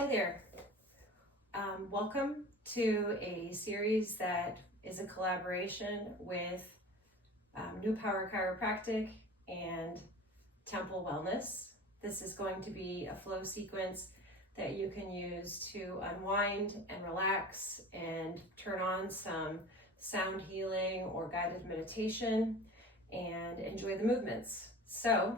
Hi there. Welcome to a series that is a collaboration with New Power Chiropractic and Templ Wellness. This is going to be a flow sequence that you can use to unwind and relax and turn on some sound healing or guided meditation and enjoy the movements. So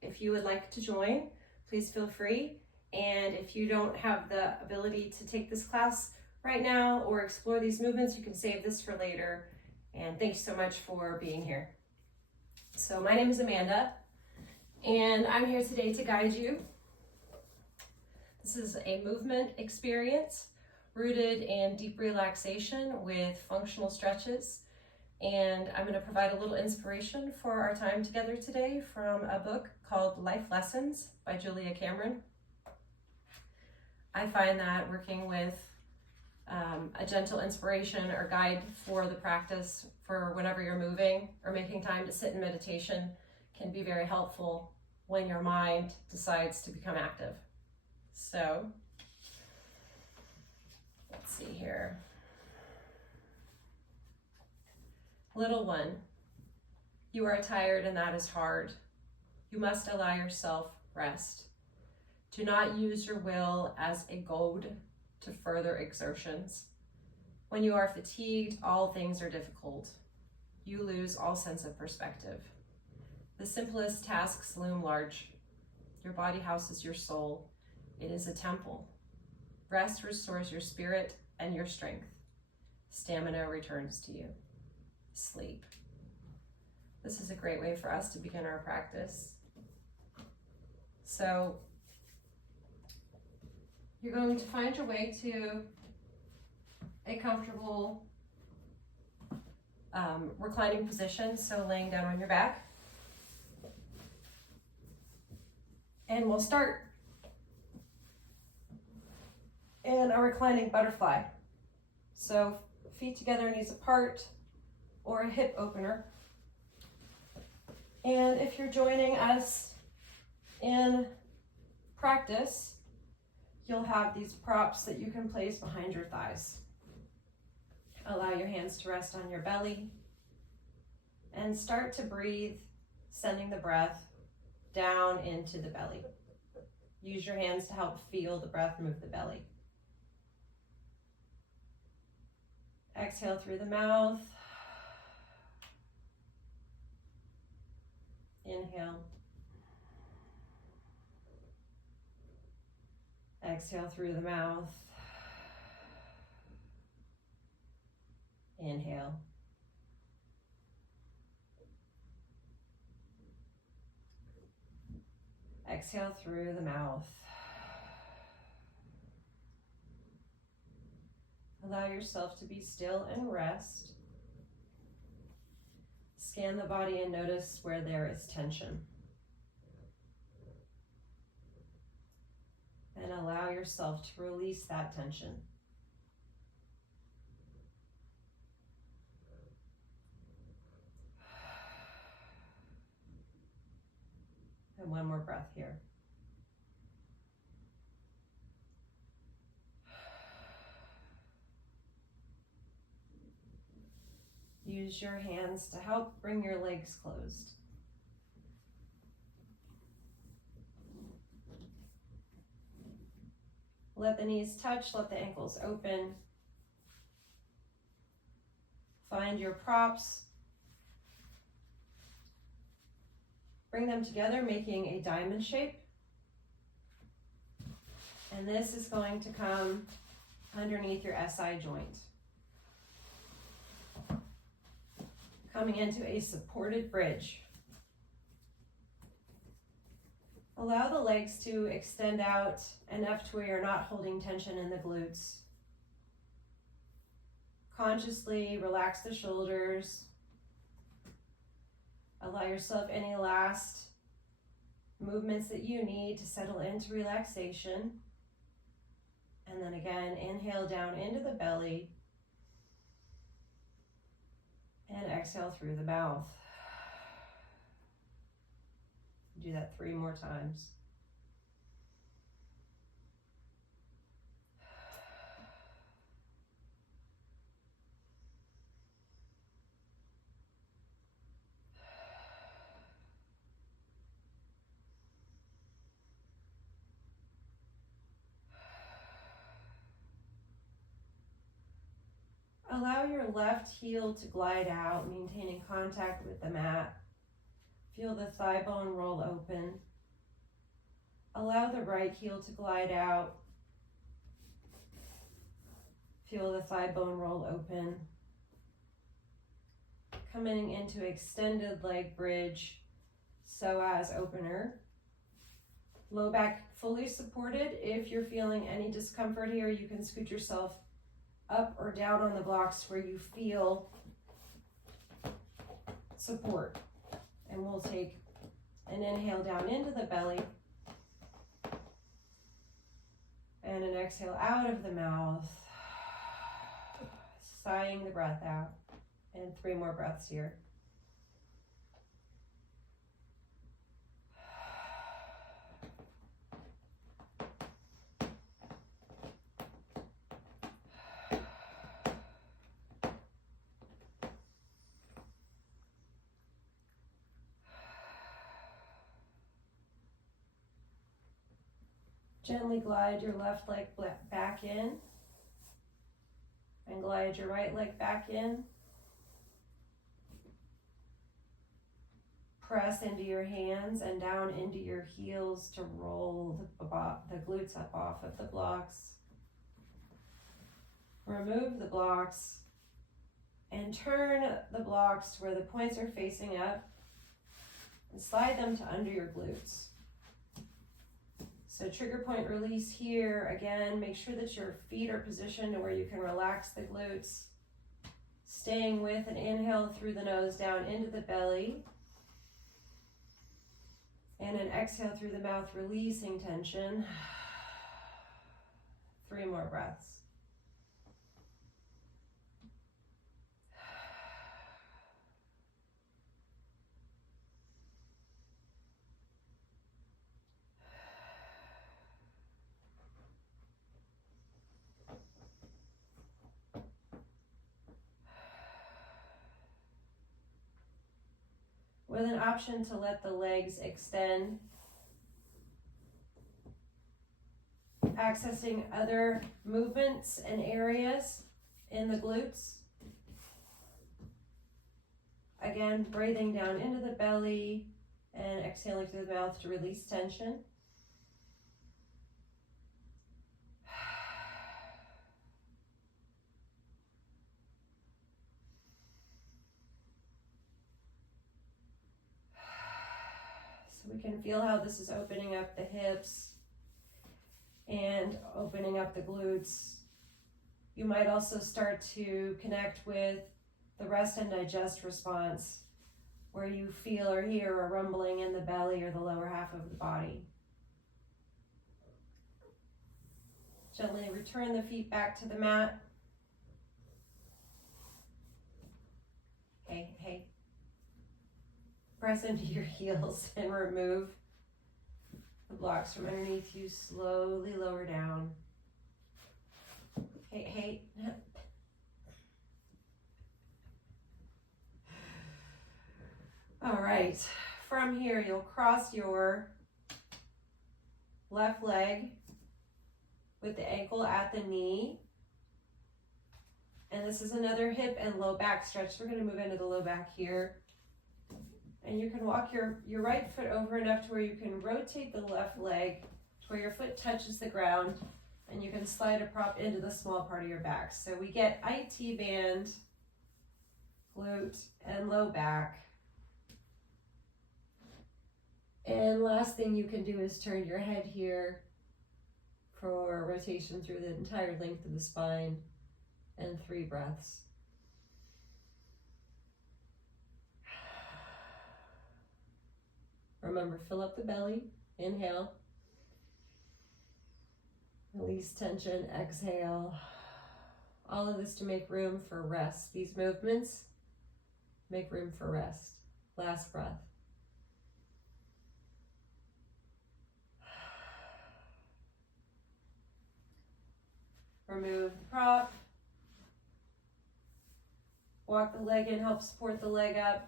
if you would like to join, please feel free. And if you don't have the ability to take this class right now or explore these movements, you can save this for later. And thanks so much for being here. So my name is Amanda, and I'm here today to guide you. This is a movement experience rooted in deep relaxation with functional stretches. And I'm going to provide a little inspiration for our time together today from a book called Life Lessons by Julia Cameron. I find that working with a gentle inspiration or guide for the practice for whenever you're moving or making time to sit in meditation can be very helpful when your mind decides to become active. So, let's see here. Little one, you are tired and that is hard. You must allow yourself rest. Do not use your will as a goad to further exertions. When you are fatigued, all things are difficult. You lose all sense of perspective. The simplest tasks loom large. Your body houses your soul. It is a temple. Rest restores your spirit and your strength. Stamina returns to you. Sleep. This is a great way for us to begin our practice. So, you're going to find your way to a comfortable reclining position, so laying down on your back. And we'll start in a reclining butterfly. So feet together, knees apart, or a hip opener. And if you're joining us in practice, you'll have these props that you can place behind your thighs. Allow your hands to rest on your belly and start to breathe, sending the breath down into the belly. Use your hands to help feel the breath move the belly. Exhale through the mouth. Inhale. Exhale through the mouth. Inhale. Exhale through the mouth. Allow yourself to be still and rest. Scan the body and notice where there is tension. And allow yourself to release that tension. And one more breath here. Use your hands to help bring your legs closed. Let the knees touch, let the ankles open. Find your props. Bring them together, making a diamond shape. And this is going to come underneath your SI joint. Coming into a supported bridge. Allow the legs to extend out enough to where you're not holding tension in the glutes. Consciously relax the shoulders. Allow yourself any last movements that you need to settle into relaxation. And then again, inhale down into the belly. And exhale through the mouth. Do that 3 more times. Allow your left heel to glide out, maintaining contact with the mat. Feel the thigh bone roll open. Allow the right heel to glide out. Feel the thigh bone roll open. Coming into extended leg bridge, psoas opener. Low back fully supported. If you're feeling any discomfort here, you can scoot yourself up or down on the blocks where you feel support. And we'll take an inhale down into the belly and an exhale out of the mouth, sighing the breath out. And 3 more breaths here. Gently glide your left leg back in and glide your right leg back in. Press into your hands and down into your heels to roll the glutes up off of the blocks. Remove the blocks and turn the blocks to where the points are facing up and slide them to under your glutes. So trigger point release here. Again, make sure that your feet are positioned to where you can relax the glutes. Staying with an inhale through the nose down into the belly. And an exhale through the mouth, releasing tension. 3 more breaths. With an option to let the legs extend. Accessing other movements and areas in the glutes. Again, breathing down into the belly and exhaling through the mouth to release tension. So we can feel how this is opening up the hips and opening up the glutes. You might also start to connect with the rest and digest response, where you feel or hear a rumbling in the belly or the lower half of the body. Gently return the feet back to the mat. Hey. Press into your heels and remove the blocks from underneath you. Slowly lower down. Hey. All right, from here you'll cross your left leg with the ankle at the knee. And this is another hip and low back stretch. We're gonna move into the low back here. And you can walk your right foot over enough to where you can rotate the left leg to where your foot touches the ground, and you can slide a prop into the small part of your back. So we get IT band, glute, and low back. And last thing you can do is turn your head here for rotation through the entire length of the spine, and 3 breaths. Remember, fill up the belly, inhale. Release tension, exhale. All of this to make room for rest. These movements make room for rest. Last breath. Remove the prop. Walk the leg in, help support the leg up.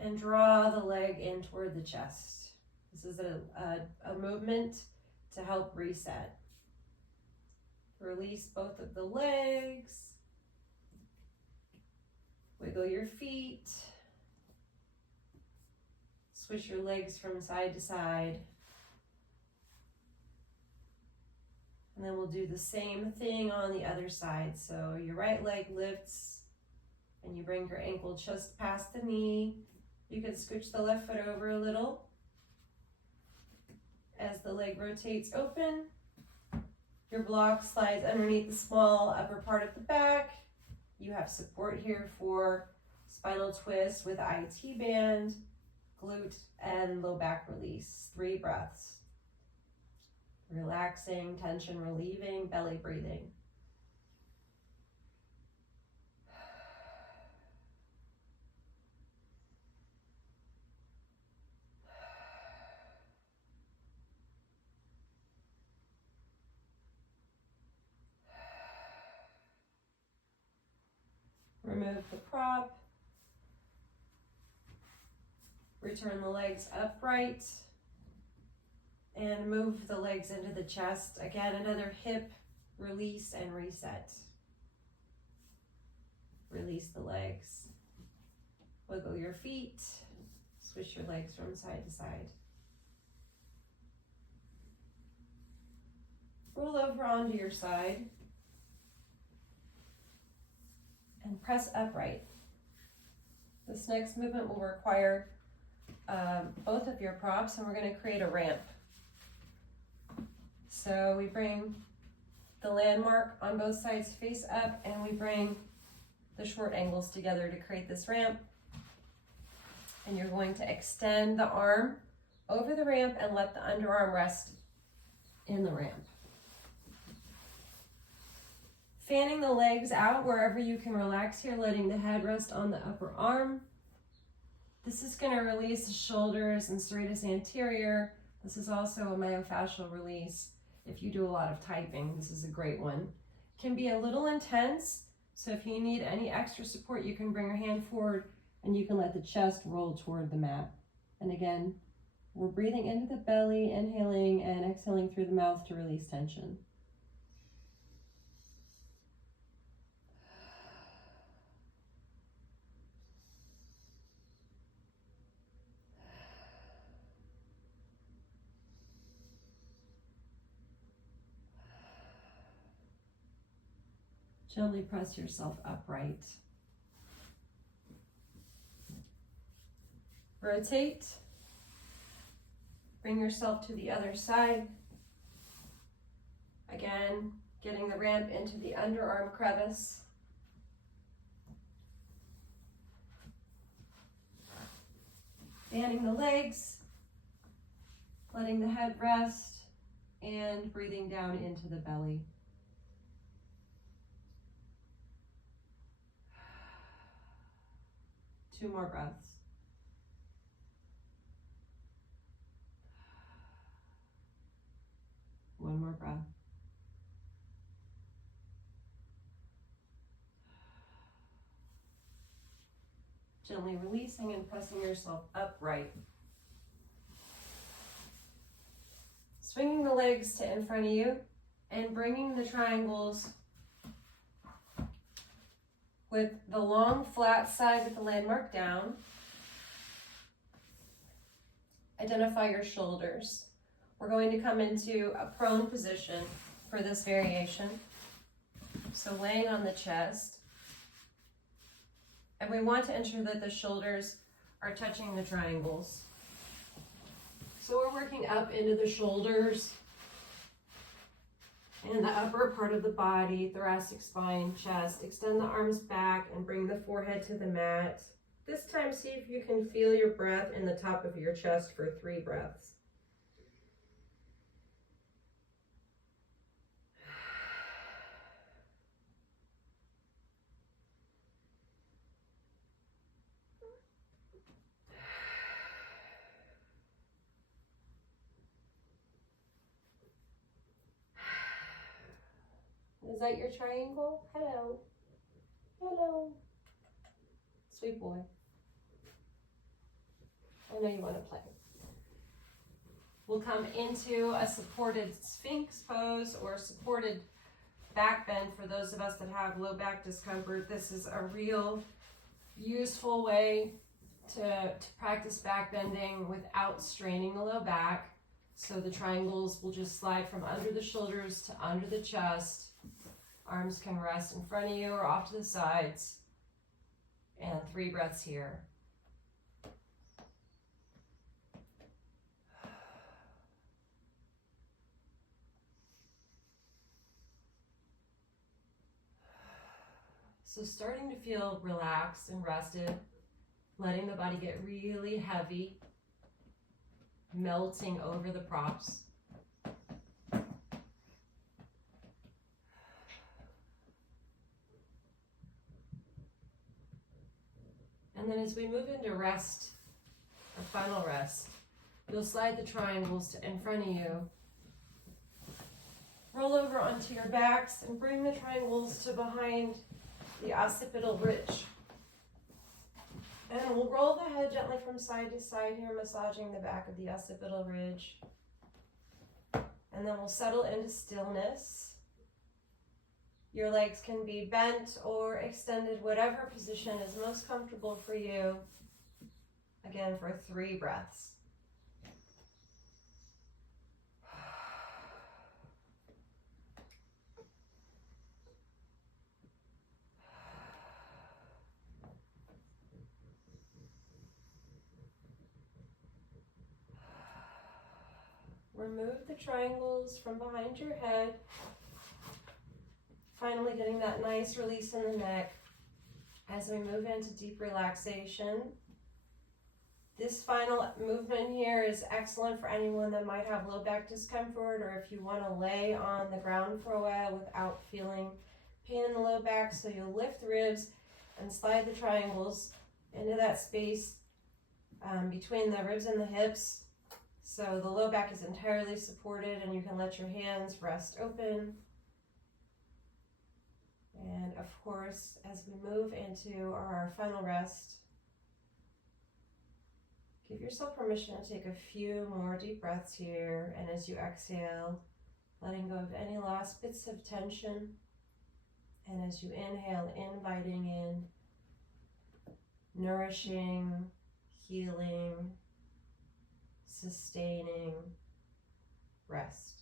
And draw the leg in toward the chest. This is a movement to help reset. Release both of the legs. Wiggle your feet. Switch your legs from side to side. And then we'll do the same thing on the other side. So your right leg lifts and you bring your ankle just past the knee. You can scooch the left foot over a little as the leg rotates open. Your block slides underneath the small upper part of the back. You have support here for spinal twist with IT band, glute, and low back release. 3 breaths. Relaxing, tension relieving, belly breathing. Remove the prop. Return the legs upright. And move the legs into the chest. Again, another hip release and reset. Release the legs. Wiggle your feet. Switch your legs from side to side. Roll over onto your side. And press upright. This next movement will require both of your props, and we're going to create a ramp. So we bring the landmark on both sides face up, and we bring the short angles together to create this ramp. And you're going to extend the arm over the ramp and let the underarm rest in the ramp. Fanning the legs out wherever you can relax here, letting the head rest on the upper arm. This is going to release the shoulders and serratus anterior. This is also a myofascial release. If you do a lot of typing, this is a great one. It can be a little intense, so if you need any extra support, you can bring your hand forward and you can let the chest roll toward the mat. And again, we're breathing into the belly, inhaling and exhaling through the mouth to release tension. Gently press yourself upright. Rotate. Bring yourself to the other side. Again, getting the ramp into the underarm crevice. Fanning the legs, letting the head rest, and breathing down into the belly. Two more breaths. One more breath. Gently releasing and pressing yourself upright. Swinging the legs to in front of you and bringing the triangles with the long flat side with the landmark down. Identify your shoulders. We're going to come into a prone position for this variation. So laying on the chest. And we want to ensure that the shoulders are touching the triangles. So we're working up into the shoulders and the upper part of the body, thoracic spine, chest. Extend the arms back and bring the forehead to the mat. This time, see if you can feel your breath in the top of your chest for 3 breaths. Is that your triangle? Hello. Hello. Sweet boy. I know you want to play. We'll come into a supported Sphinx pose or supported back bend for those of us that have low back discomfort. This is a real useful way to practice back bending without straining the low back. So the triangles will just slide from under the shoulders to under the chest. Arms can rest in front of you or off to the sides. And 3 breaths here. So starting to feel relaxed and rested, letting the body get really heavy, melting over the props. And then as we move into rest, our final rest, you'll slide the triangles to in front of you. Roll over onto your backs and bring the triangles to behind the occipital ridge. And we'll roll the head gently from side to side here, massaging the back of the occipital ridge. And then we'll settle into stillness. Your legs can be bent or extended, whatever position is most comfortable for you. Again, for 3 breaths. Remove the triangles from behind your head. Finally getting that nice release in the neck as we move into deep relaxation. This final movement here is excellent for anyone that might have low back discomfort, or if you want to lay on the ground for a while without feeling pain in the low back. So you'll lift the ribs and slide the triangles into that space between the ribs and the hips. So the low back is entirely supported, and you can let your hands rest open. And of course, as we move into our final rest, give yourself permission to take a few more deep breaths here. And as you exhale, letting go of any last bits of tension. And as you inhale, inviting in nourishing, healing, sustaining rest.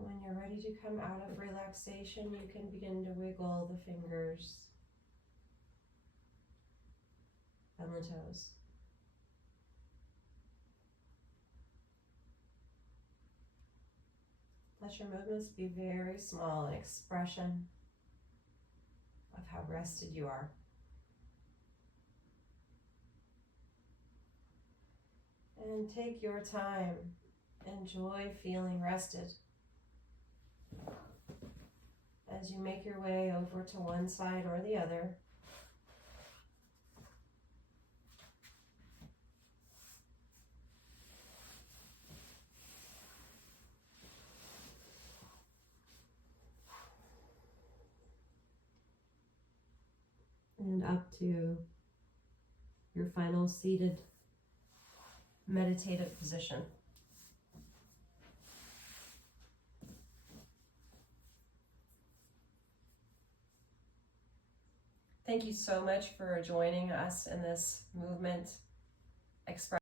When you're ready to come out of relaxation, you can begin to wiggle the fingers and the toes. Let your movements be very small, an expression of how rested you are. And take your time. Enjoy feeling rested. As you make your way over to one side or the other. And up to your final seated meditative position. Thank you so much for joining us in this movement expression.